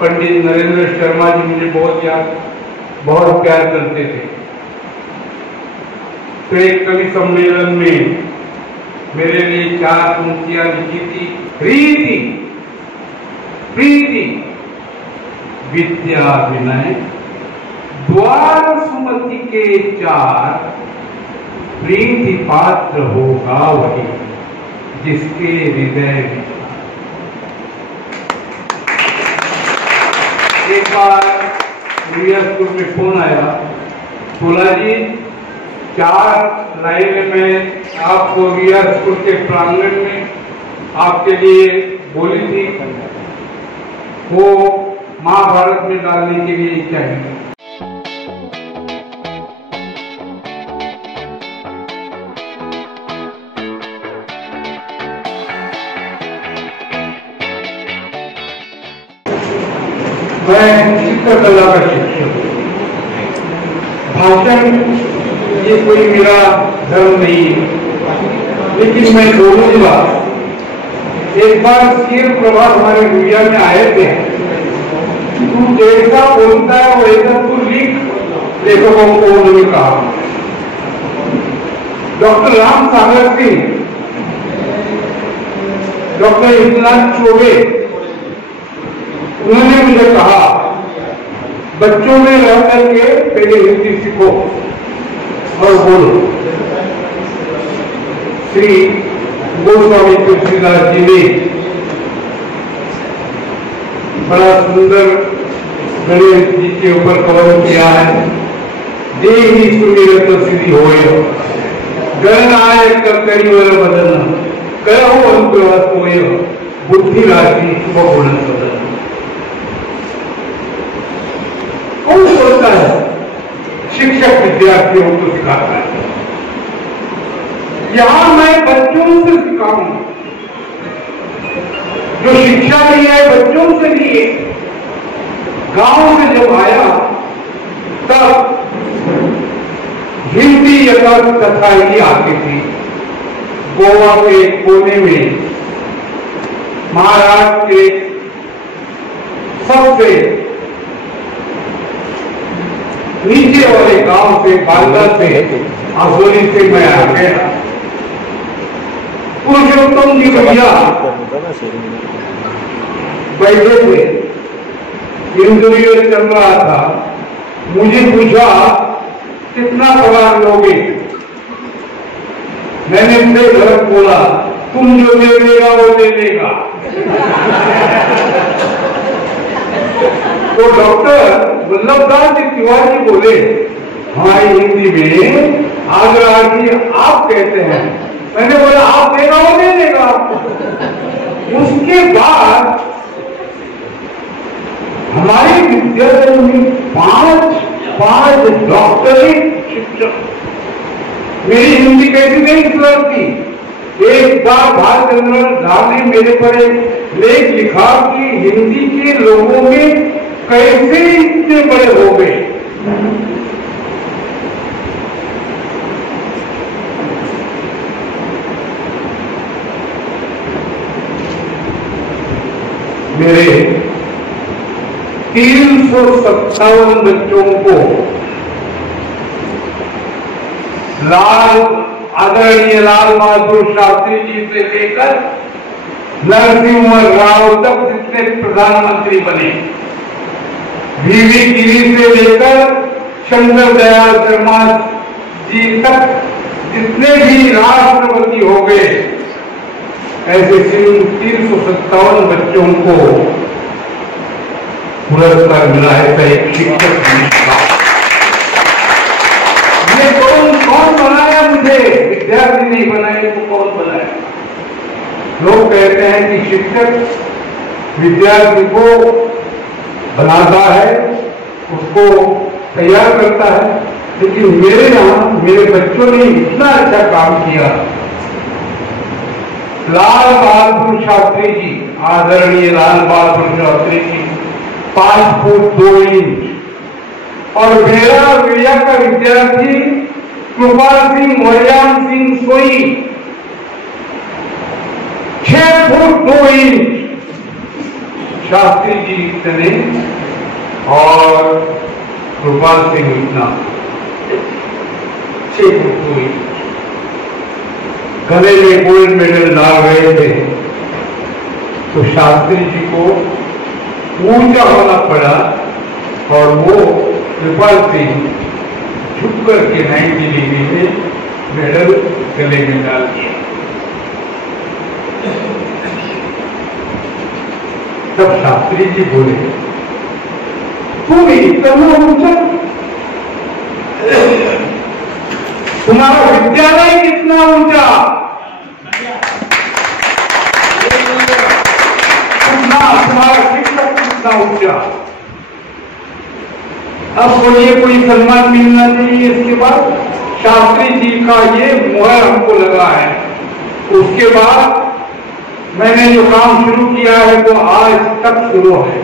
पंडित नरेंद्र शर्मा जी मुझे बहुत प्यार करते थे। तो एक कवि सम्मेलन में मेरे लिए 4 पंक्तियां लिखी थी। प्रीति विद्या विनय द्वार सुमति के 4, प्रीति पात्र होगा वही जिसके हृदय में। एक बार स्कूल में फोन आया, बोला जी 4 लाइनें में आपको स्कूल के प्रांगण में आपके लिए बोली थी, वो महाभारत में डालने के लिए चाहिए। मैं चित्रकला का शिक्षक हूँ। भाषण ये कोई मेरा धर्म नहीं है, लेकिन मैं बोलूंगा। एक बार शेर प्रभा हमारे दुनिया में आए थे, तू जैसा बोलता है वैसा तू लिख, लेखकों को उन्होंने कहा। डॉक्टर राम सागर सिंह, डॉक्टर इंद्रनाथ चौबे, उन्होंने मुझे कहा बच्चों में रह करके पहले हिंदी सीखो और बोलो। श्री गोस्वामी तुलसीदास जी ने बड़ा सुंदर गणेश जी के ऊपर कवर किया है। देही सुमिरत सिद्धि होय गणनायक करिवर बदन कहो अंतरवत होय बुद्धि राशि शुभ गुण सदन। कौन बोलता है? शिक्षक विद्यार्थियों को सिखाता है। यहां मैं बच्चों से सिखाऊंगा, जो शिक्षा ली है बच्चों से लिए। गांव से जब आया तब हिंदी यथार्थ कथा ही आती थी। गोवा के कोने में महाराष्ट्र के सबसे नीचे वाले गांव से, बांदा से, आसोली से मैं आ गया। पुरुषोत्तम जी भैया बैठे थे, इंटरव्यू चल रहा था। मुझे पूछा कितना पगार लोगे? मैंने उनसे गलत बोला, तुम जो दे देगा वो दे देगा। तो डॉक्टर वल्लभदास जी तिवारी बोले हमारी हिंदी में आग्रह की आप कहते हैं। मैंने बोला आप देगा वो दे देगा। उसके बाद हमारे विद्यालय में 5 डॉक्टरेट शिक्षक। मेरी हिंदी कैसी नहीं सुधरती। एक बार भारत जनरल ने मेरे पर एक लेख लिखा कि हिंदी के लोगों में कैसे इतने बड़े हो गए। मेरे 357 बच्चों को आदरणीय लाल बहादुर शास्त्री जी से लेकर नरसिंह राव तक जितने प्रधानमंत्री बने, वीवी गिरी से लेकर शंकर दयाल शर्मा जी तक जितने भी राष्ट्रपति हो गए, ऐसे 357 बच्चों को पुरस्कार मिला है। एक शिक्षक ये कौन बनाया? मुझे विद्यार्थी नहीं बनाए तो कौन बनाया? लोग कहते हैं कि शिक्षक विद्यार्थी को बनाता है, उसको तैयार करता है, लेकिन मेरे यहाँ मेरे बच्चों ने इतना अच्छा काम किया। लाल बहादुर शास्त्री जी, आदरणीय लाल बहादुर शास्त्री जी 5 फुट 2 इंच, और मेरा विद्या का विद्यार्थी कृपाल सिंह मरियाम सिंह सोई 6 फुट 2 इंच। शास्त्री जी इतने और कृपाल सिंह इतना 6 फुट हुई, गले में गोल्ड मेडल डाल रहे थे। तो शास्त्री जी को ऊंचा होना पड़ा और वो कृपाल सिंह झुक करके 90 डिग्री में मेडल गले में डाल दिया। तब शास्त्री जी बोले, तुम इतना ऊंचा, तुम्हारा विद्यालय कितना ऊंचा, तुम्हारा शिक्षक कितना ऊंचा। अब बोलिए कोई सम्मान मिलना चाहिए इसके बाद। शास्त्री जी का ये मुहर हमको लगा है। उसके बाद मैंने जो काम शुरू किया है वो आज तक शुरू है।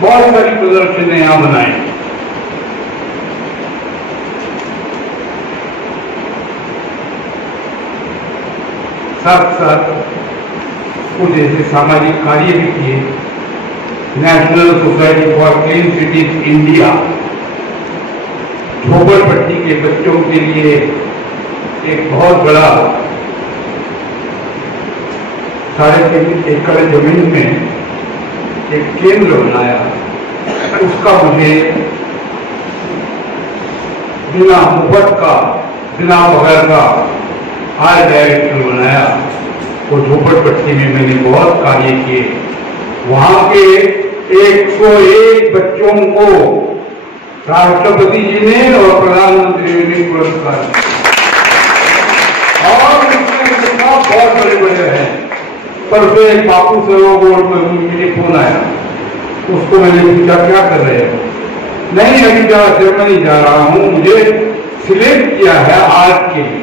बहुत सारी प्रदर्शनी यहां बनाई। साथ साथ कुछ ऐसे सामाजिक कार्य भी किए। National society for clean cities India झोपड़पट्टी के बच्चों के लिए एक बहुत बड़ा 3.5 एकड़ जमीन में एक केंद्र बनाया। उसका मुझे बिना मुफ्त का, बिना बगैर का आर्ट डायरेक्टर बनाया। वो झोपड़पट्टी में मैंने बहुत कार्य किए। वहां के 101 बच्चों को राष्ट्रपति जी ने और प्रधानमंत्री ने पुरस्कार दिया। और बहुत बड़े बड़े हैं। पर फिर एक बापू सरोवर में मुझे फोन आया। उसको मैंने पूछा क्या कर रहे हो? नहीं, अभी जर्मनी जा रहा हूं, मुझे सिलेक्ट किया है आर्ट के लिए।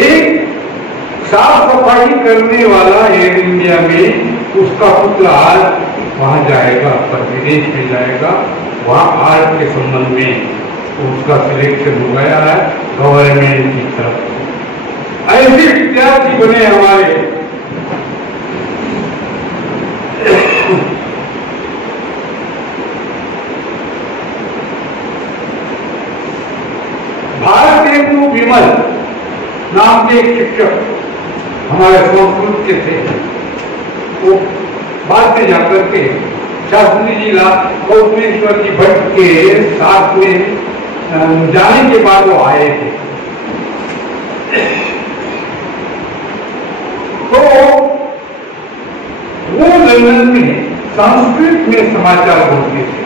एक साफ सफाई करने वाला एयर इंडिया में उसका पुत्र आज वहां जाएगा, पर विदेश में जाएगा, वहां आर्ट के संबंध में उसका सिलेक्शन हो गया है गवर्नमेंट की तरफ। ऐसे विद्यार्थी बने हमारे। भारतेंदु विमल नाम के एक शिक्षक हमारे संस्कृत के थे। वो बाद में जाकर के शास्त्री जी गौतमेश्वर जी भट्ट के साथ में जाने के बाद वो आए थे। तो वो लंदन में संस्कृत में समाचार बोलते थे।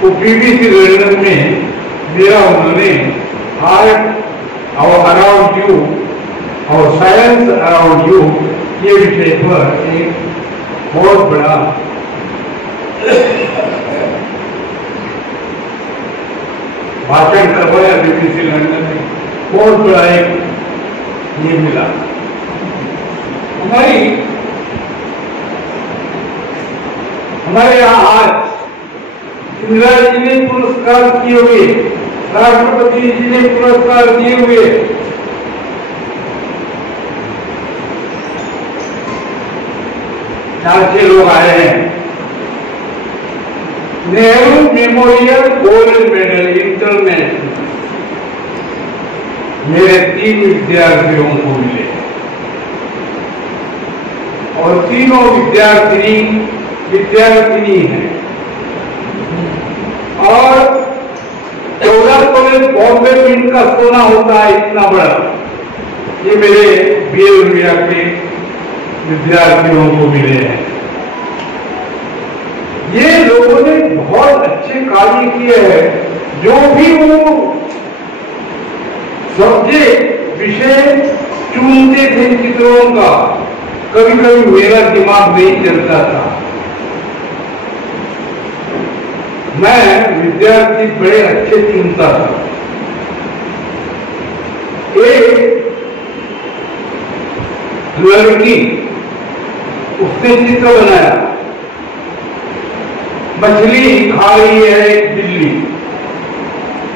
तो BBC लंदन में मेरा उन्होंने आर्ट और अराउंड यू और साइंस अराउंड यू ये विषय पर एक बहुत बड़ा भाषण करवाया BBC लंदन में। बहुत बड़ा एक ये मिला। हमारे यहाँ आज इंदिरा जी ने पुरस्कार दिए हुए, राष्ट्रपति जी ने पुरस्कार दिए हुए, 4-6 लोग आए हैं। Nehru memorial gold medal international मेरे 3 विद्यार्थियों को मिले और तीनों विद्यार्थिनी हैं। और 14 तोले बॉम्बे मिंट का सोना होता है इतना बड़ा, ये मेरे BL के विद्यार्थियों को मिले हैं। ये लोगों ने बहुत अच्छे कार्य किए हैं। जो भी वो सब्जेक्ट विषय चुनते थे चित्रों का, कभी कभी मेरा दिमाग नहीं चलता था। मैं विद्यार्थी बड़े अच्छे चुनता था। एक लड़की, उसने चित्र बनाया, मछली खा रही है एक बिल्ली,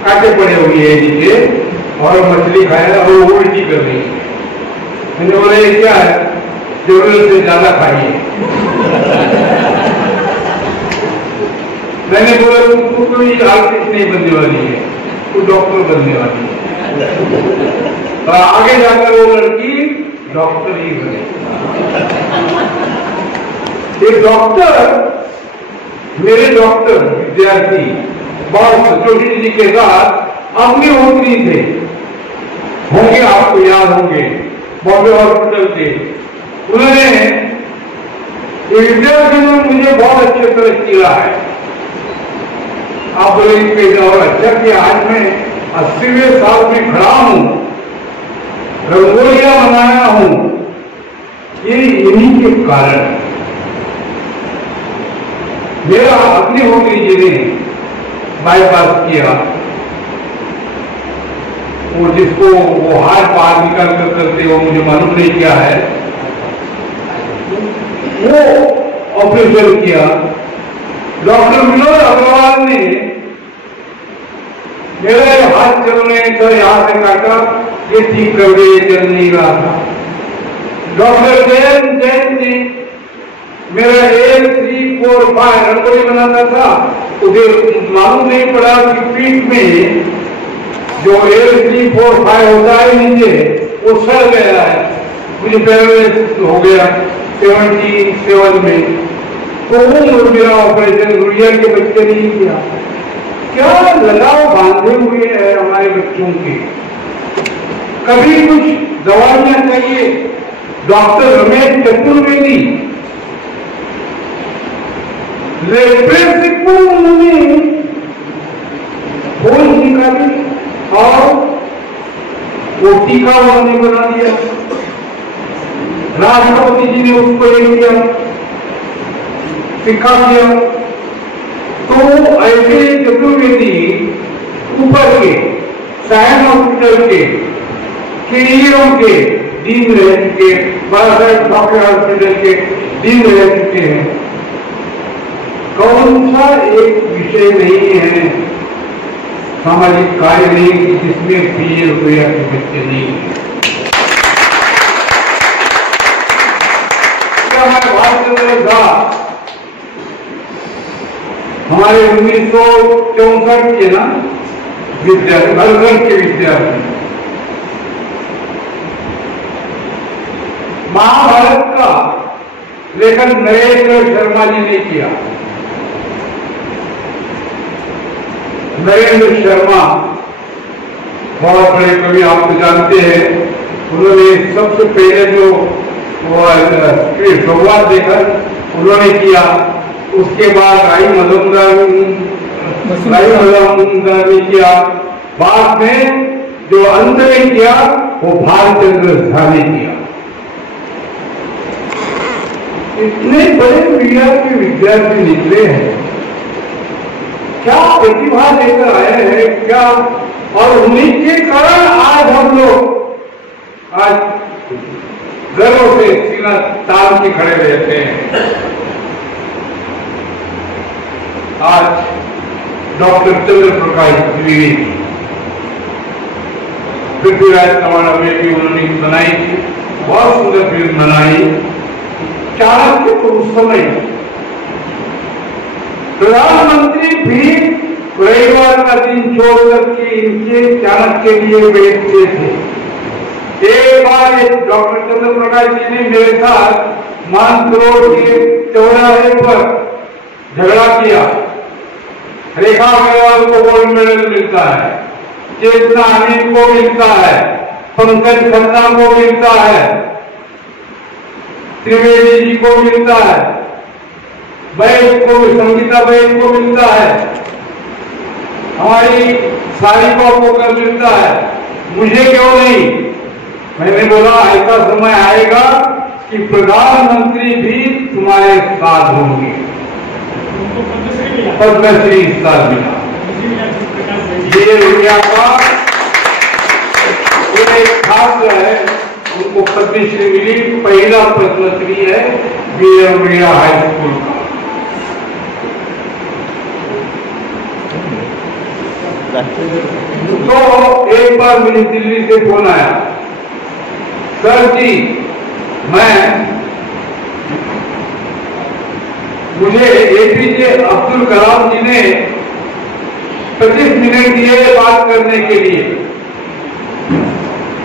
कांटे पड़े हुए हैं नीचे और मछली खाया और वो उल्टी कर रही है। मैंने बोला ये क्या है? जरूरत से ज्यादा खाइए। मैंने बोला तुमको कोई आर्टिस्ट नहीं बनने वाली है, तू डॉक्टर बनने वाली है। और आगे जाकर वो लड़की डॉक्टर ही बने। एक डॉक्टर, मेरे डॉक्टर विद्यार्थी बहुत जोशी जी के साथ अग्निहोत्री थे, होंगे आपको याद होंगे, बॉम्बे हॉस्पिटल के। उन्होंने विद्यार्थी ने मुझे बहुत अच्छे तरह किया है। आप बोलेंगे और अच्छा कि आज मैं 80वें साल में खड़ा हूं, रंगोलियां बनाया हूं, ये इन्हीं के कारण। मेरा अग्निहोत्री जी ने बाईपास किया, वो जिसको वो हाथ पार निकाल कर करते वो मुझे मालूम नहीं क्या है, वो ऑपरेशन किया। डॉक्टर विनोद अग्रवाल ने मेरा हाथ चलने का यहां से काटा, ये ठीक कर दे, चल नहीं रहा था। डॉक्टर जैन ने मेरा 1, 3, 4, 5 रंगोली बनाता था, उसे मालूम नहीं पड़ा कि पीठ में जो 1, 3, 4, 5 होता है नीचे, वो सड़ गया है। मुझे पैरालिसिस हो गया 77 में। तो वो मेरा ऑपरेशन गुड़िया के बच्चे नहीं किया। क्या लगाव बांधे हुए है हमारे बच्चों के। कभी कुछ दवाइयां चाहिए, डॉक्टर रमेश चतुर्वेदी लेप्रेसिक उन्होंने खोज निकाली और वो टीका उन्होंने बना दिया। राष्ट्रपति जी ने उसको ले लिया, सिखा दिया। तो ऐसे चतुर्वेदी ऊपर के सायन हॉस्पिटल के केईएम के डीन रह चुके, बाबा साहेब डॉक्टर हॉस्पिटल के डीन रह चुके हैं। कौन सा एक विषय नहीं है, सामाजिक कार्य नहीं जिसमें बीए रुपया के बच्चे नहीं है। हमारे 1964 के ना विद्यार्थी, अलगढ़ के विद्यार्थी महाभारत का लेखन नरेंद्र शर्मा जी ने किया। नरेंद्र शर्मा बहुत बड़े कवि, आप तो जानते हैं। उन्होंने सबसे पहले जो भगवान देखकर उन्होंने किया, उसके बाद आई मजमदार ने किया, बाद में जो अंत में किया वो भालचंद्र झा ने किया। इतने बड़े मीडिया के विद्यार्थी निकले हैं, क्या प्रतिभा लेकर आए हैं क्या। और उन्हीं के कारण आज हम लोग आज गर्व से सीना तान के खड़े रहते हैं। आज डॉक्टर चंद्र प्रकाश द्विवेदी, पृथ्वीराज चव्हाण में भी उन्होंने बनाई थी, बहुत सुंदर फिल्म बनाई। चाणक्य तो उस समय प्रधानमंत्री भी रविवार का दिन छोड़कर के इनके चाणक्य के लिए बैठते थे। एक बार डॉक्टर चंद्र प्रकाश जी ने मेरे साथ मानसरोवर के चौराहे पर झगड़ा किया। रेखा अग्रवाल को गोल्ड मेडल मिलता है, चेतना अनिल को मिलता है, पंकज खन्ना को मिलता है, त्रिवेदी जी को मिलता है, बैठ को संगीता बैठ को मिलता है, हमारी सारिका को कर मिलता है, मुझे क्यों नहीं। मैंने बोला ऐसा समय आएगा कि प्रधानमंत्री भी तुम्हारे साथ होंगे। पद्मश्री इस साल मिला। ये इंडिया का एक खास है, उनको पद्मश्री मिली, पहला पद्मश्री है बीएमबिया हाई स्कूल का। तो एक बार मुझे दिल्ली से फोन आया, सर जी, मुझे एपीजे अब्दुल कलाम जी ने 25 मिनट दिए बात करने के लिए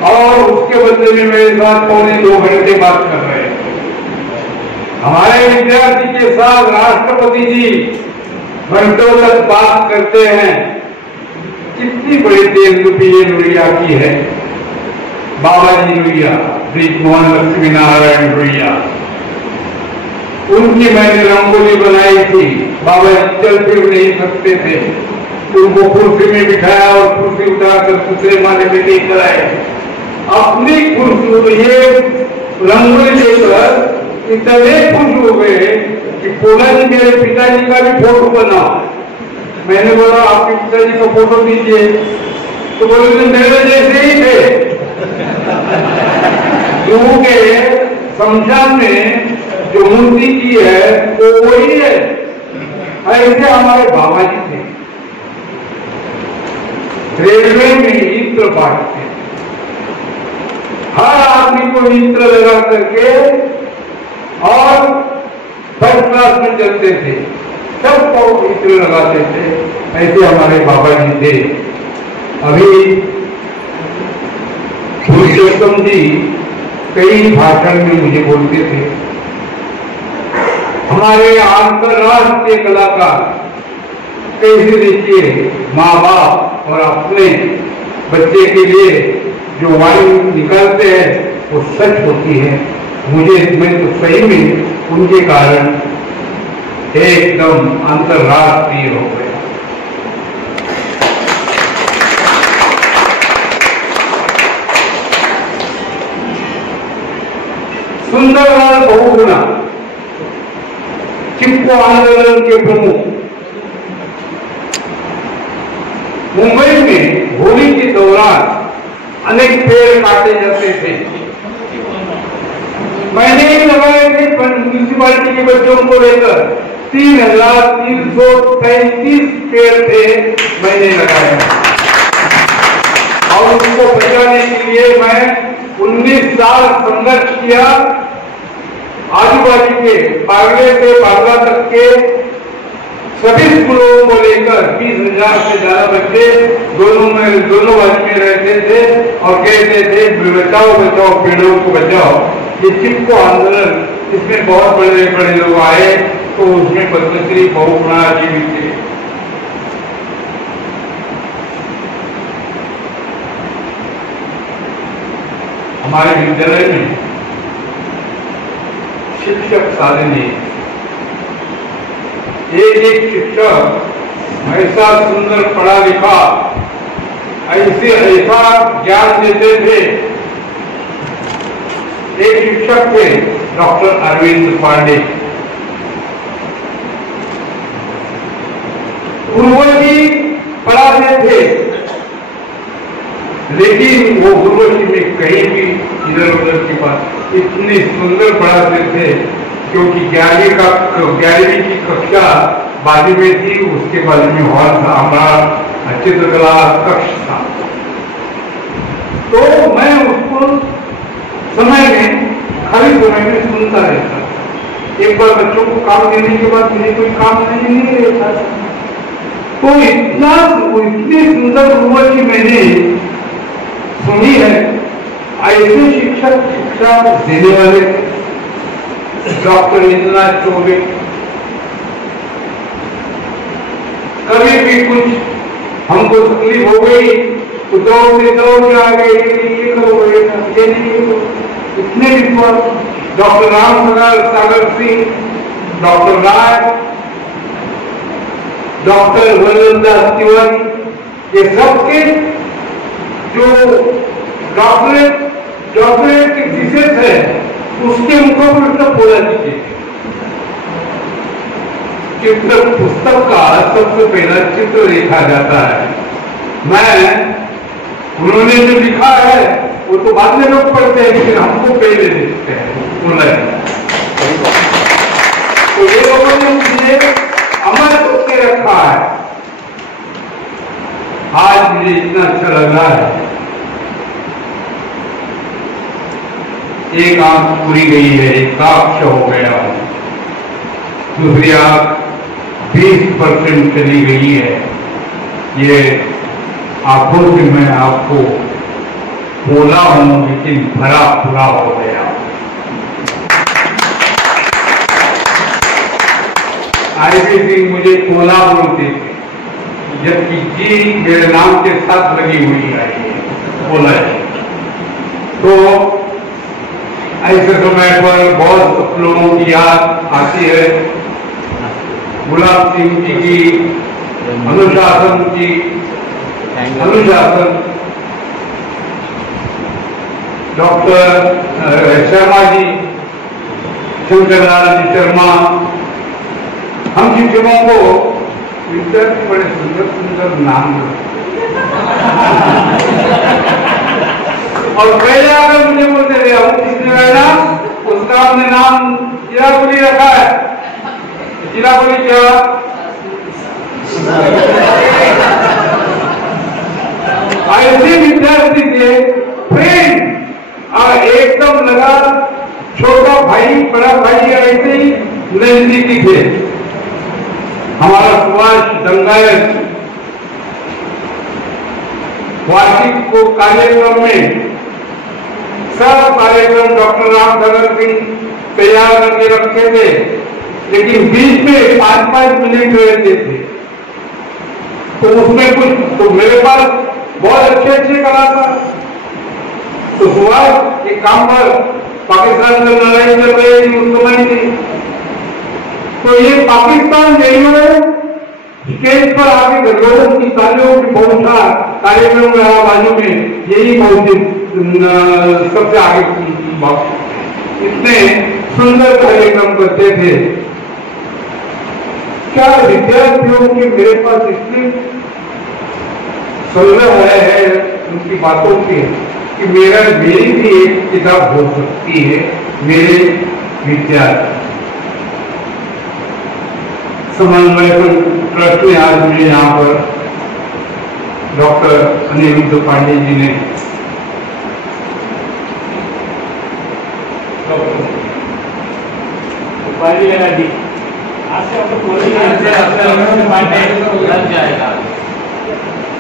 और उसके बदले में मेरे साथ 2.25 घंटे बात कर रहे हैं। हमारे विद्यार्थी के साथ राष्ट्रपति जी घंटों तक बात करते हैं। कितनी बड़ी तेजरूपी ये लुड़िया की है, बाबा जी लुड़िया, ब्रिजमोहन लक्ष्मी नारायण लुड़िया। उनकी मैंने रंगोली बनाई थी। बाबा जी चल फिर नहीं सकते थे, उनको कुर्सी में बिठाया और कुर्सी उठाकर दूसरे माले में लेकर आए। अपनी कुर्सी ये रंगोली लेकर इतने खुश हो गए कि बोला जी मेरे पिताजी का भी फोटो बना। मैंने बोला आपके पिताजी का फोटो दीजिए, तो बोले मेरे जैसे ही थे। लोगों के शमशान में जो मूर्ति की है वो वही है। ऐसे हमारे बाबा जी थे, रेलवे में इत्र बांटते, हर आदमी को इत्र लगा करके और फर्स्ट क्लास में चलते थे, सबको इत्र लगाते थे। ऐसे हमारे बाबा जी थे। अभी पुरुषोत्तम जी कई भाषण में मुझे बोलते थे, हमारे अंतरराष्ट्रीय कलाकार कैसे देखिए माँ बाप और अपने बच्चे के लिए जो वाणी निकालते हैं वो सच होती है। मैं तो सही में उनके कारण एकदम अंतरराष्ट्रीय हो गया। सुंदरलाल बहुगुणा चिपको आंदोलन के प्रमुख, मुंबई में होली के दौरान अनेक पेड़ काटे जाते थे। मैंने ही लगाए थे म्यूनिसिपालिटी के बच्चों को लेकर 3,335 पेड़ थे मैंने लगाए और उसको बचाने के लिए मैं 19 साल संघर्ष किया। आजू-बाजू के पागले से बागला तक के सभी स्कूलों को लेकर 20,000 से ज्यादा बच्चे दोनों बाजू में रहते थे और कहते थे बचाओ बचाओ पेड़ों को बचाओ। ये चिपको आंदोलन, इसमें बहुत बड़े बड़े लोग आए, तो उसमें पद्मश्री बहुगुणा जी भी थे। हमारे विद्यालय में शिक्षक सारे नहीं, एक शिक्षक ऐसा सुंदर पढ़ा लिखा, ऐसा ज्ञान देते थे। एक शिक्षक थे डॉक्टर अरविंद पांडे। उर्वशी पढ़ाते थे, लेकिन वो उर्वशी में कहीं भी इधर उधर की बात इतनी सुंदर पढ़ाते थे, क्योंकि 11वीं की कक्षा बाजू में थी, उसके बाजू में हॉल था, हमारा चित्रकला कक्ष था। तो मैं उसको समय में खाली समय में सुनता रहता था। एक बार बच्चों को काम देने के बाद मुझे कोई काम नहीं रहता था, तो इतनी सुंदर उर्वशी मैंने सुनी है। ऐसे शिक्षा देने वाले डॉक्टर इंद्रनाथ चौबे, कभी भी कुछ हमको तकलीफ हो गई तो दौड़ के आ गए, ये करो ये नहीं, इतने विद्वान डॉक्टर राम सागर सिंह, डॉक्टर राय, डॉक्टर वल्लभदास तिवारी, ये सबके जो डॉक्टरेट की थीसिस है उसके मुखों पर उसका बोला दीजिए। चित्र पुस्तक का सबसे पहला चित्र लिखा जाता है। उन्होंने जो लिखा है वो तो बाद में लोग पढ़ते हैं, लेकिन हमको पहले लिखते हैं। तो ये लोगों ने मुझे अमर करके रखा है। आज मुझे इतना अच्छा लग रहा है एक आंख पूरी गई है, एक साक्ष हो गया हूं, दूसरी आंख 20% चली गई है। ये आंखों से मैं आपको बोला हूं, लेकिन भरा पूरा हो गया। आईपी सिंह मुझे कोला बोलते थे, जबकि जी मेरे नाम के साथ लगी हुई है कोला जी। तो ऐसे समय पर बहुत लोगों की याद आती है, गुलाब सिंह जी की अनुशासन डॉक्टर शर्मा जी, शंकरलाल जी शर्मा, हम शिक्षकों को विद्यार्थी बड़े सुंदर सुंदर नाम और पहले आकर मुझे बोलते थे हम किसने ना उसका हमने नाम चिरापुरी रखा है। चिरापुरी क्या? ऐसे विद्यार्थी थे फ्रेंड, और एकदम लगा छोटा भाई बड़ा भाई ऐसे ही नजदीकी थे। हमारा सुभाष दंगायत वार्षिक को कार्यक्रम में सब कार्यक्रम डॉक्टर राम धनर सिंह तैयार करके रखे थे, लेकिन बीच में 5-5 मिनट रहते थे। तो उसमें कुछ तो मेरे पास बहुत अच्छे कलाकार, तो हुआ एक काम पर पाकिस्तान में लड़ाई चल रही थी उस समय थी, तो ये पाकिस्तान जेल स्टेज पर आके लोगों की तालियों की पहुंचा कार्यक्रम में बाजू में यही पहुंचे सबसे आगे। इतने सुंदर कार्यक्रम करते थे। क्या विद्यार्थियों के मेरे पास इतने संग्रह है उनकी बातों के कि मेरी भी एक किताब हो सकती है। मेरे विद्यार्थी समन्वय ट्रस्ट में आज मुझे यहाँ पर डॉक्टर अनिरुद्ध पांडे जी ने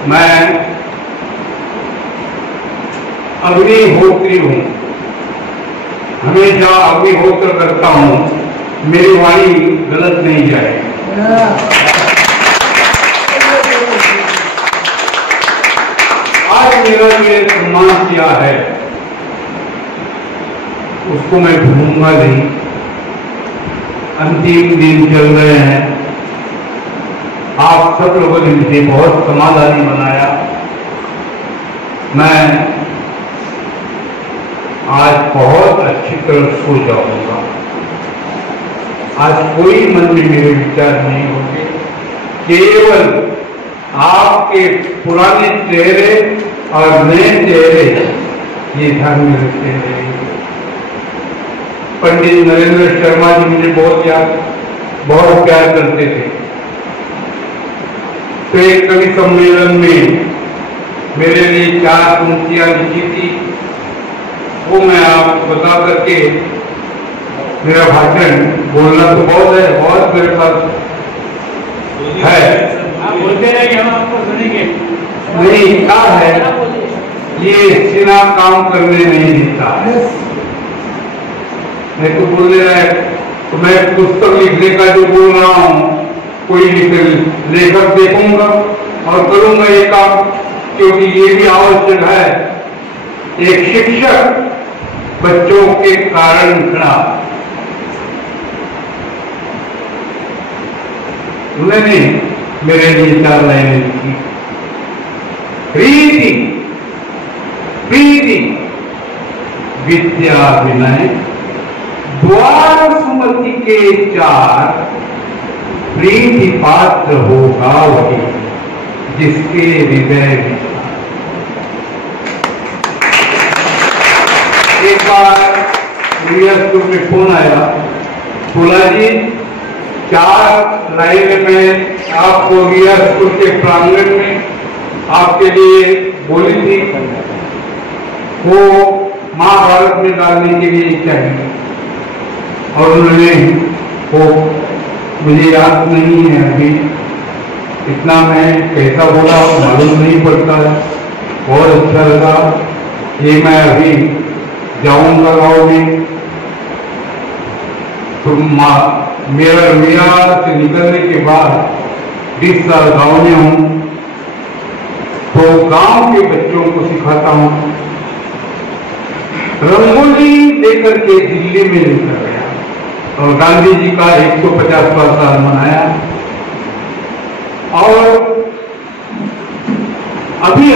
मैं अग्निहोत्री हूँ, हमेशा अग्निहोत्र करता हूँ, मेरी वाणी गलत नहीं जाए। आज मेरा जो सम्मान किया है उसको मैं भूलूंगा नहीं। अंतिम दिन चल रहे हैं, आप सब लोगों ने मुझे बहुत समाधानी बनाया। मैं आज बहुत अच्छी तरह सो जाऊंगा। आज कोई मन में मेरे विचार नहीं होंगे, केवल आपके पुराने चेहरे और नए चेहरे ये ध्यान में रखते रहेंगे। पंडित नरेंद्र शर्मा जी मुझे बहुत प्यार करते थे। तो एक कवि सम्मेलन में मेरे लिए 4 पंक्तियां लिखी थी, वो मैं आपको बता करके मेरा भाषण बोलना तो बहुत है, बहुत मेरे पास है। आप बोलते रहेंगे, हम आपको सुनेंगे। नहीं, क्या है ये सीना काम करने नहीं देता है। मैं तो बोलने रहा है, तो मैं पुस्तक लिखने का जो बोल रहा हूँ, कोई लेखक देखूंगा और करूंगा ये काम, क्योंकि ये भी आवश्यक है। एक शिक्षक बच्चों के कारण खड़ा, उन्होंने मेरे लिए 4 लाइनें लिखी। प्रीति प्रीति विद्या विनय द्वार सुमति के 4, प्रीति पात्र होगा वही जिसके हृदय में। एक बार स्कूल में फोन आया, बोला जी 4 लाइन में आपको रिया स्कूल के प्रांगण में आपके लिए बोली थी, वो महाभारत में डालने के लिए इच्छा है। और उन्होंने वो मुझे याद नहीं है अभी, इतना मैं कैसा बोला मालूम नहीं पड़ता है। बहुत अच्छा लगा। ये मैं अभी जाऊंगा गाँव में, तो मेरा से निकलने के बाद 20 साल गाँव में हूँ, तो गांव के बच्चों को सिखाता हूँ। रंगोली लेकर के दिल्ली में लेकर गया और गांधी जी का 150वां साल मनाया। और अभी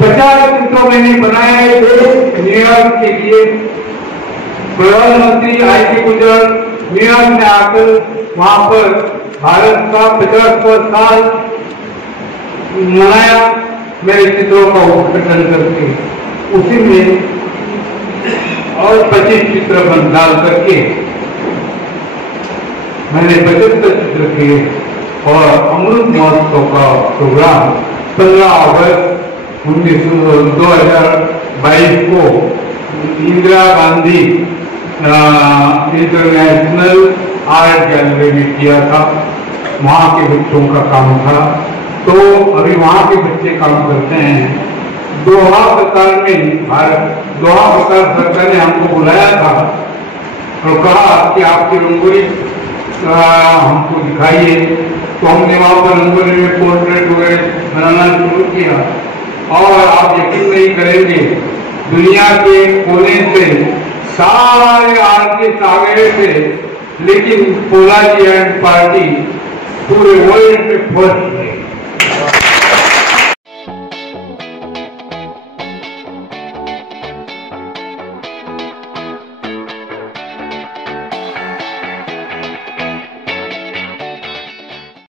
50 चित्र मैंने बनाए थे न्यूयॉर्क के लिए। प्रधानमंत्री आई के गुजरात न्यूयॉर्क में आकर वहां पर भारत का 50वां साल मनाया मेरे चित्रों का उद्घाटन करके, उसी में और 25 चित्र बन डाल करके मैंने 75 चित्र किए। और अमृत महोत्सव का प्रोग्राम 15 अगस्त 2022 को Indira Gandhi international art gallery में किया था। वहाँ के बच्चों का काम था, तो अभी वहाँ के बच्चे काम करते हैं। दोहा सरकार सरकार ने हमको बुलाया था और कहा कि आपकी रंगोली हमको दिखाइए। तो हमने वहाँ पर रंगोली में पोर्ट्रेट वगैरह बनाना शुरू किया। और आप यकीन नहीं करेंगे, दुनिया के कोने से सारे आर्टिस्ट आ गए थे, लेकिन पोलाजी एंड पार्टी पूरे वर्ल्ड में फर्स्ट है।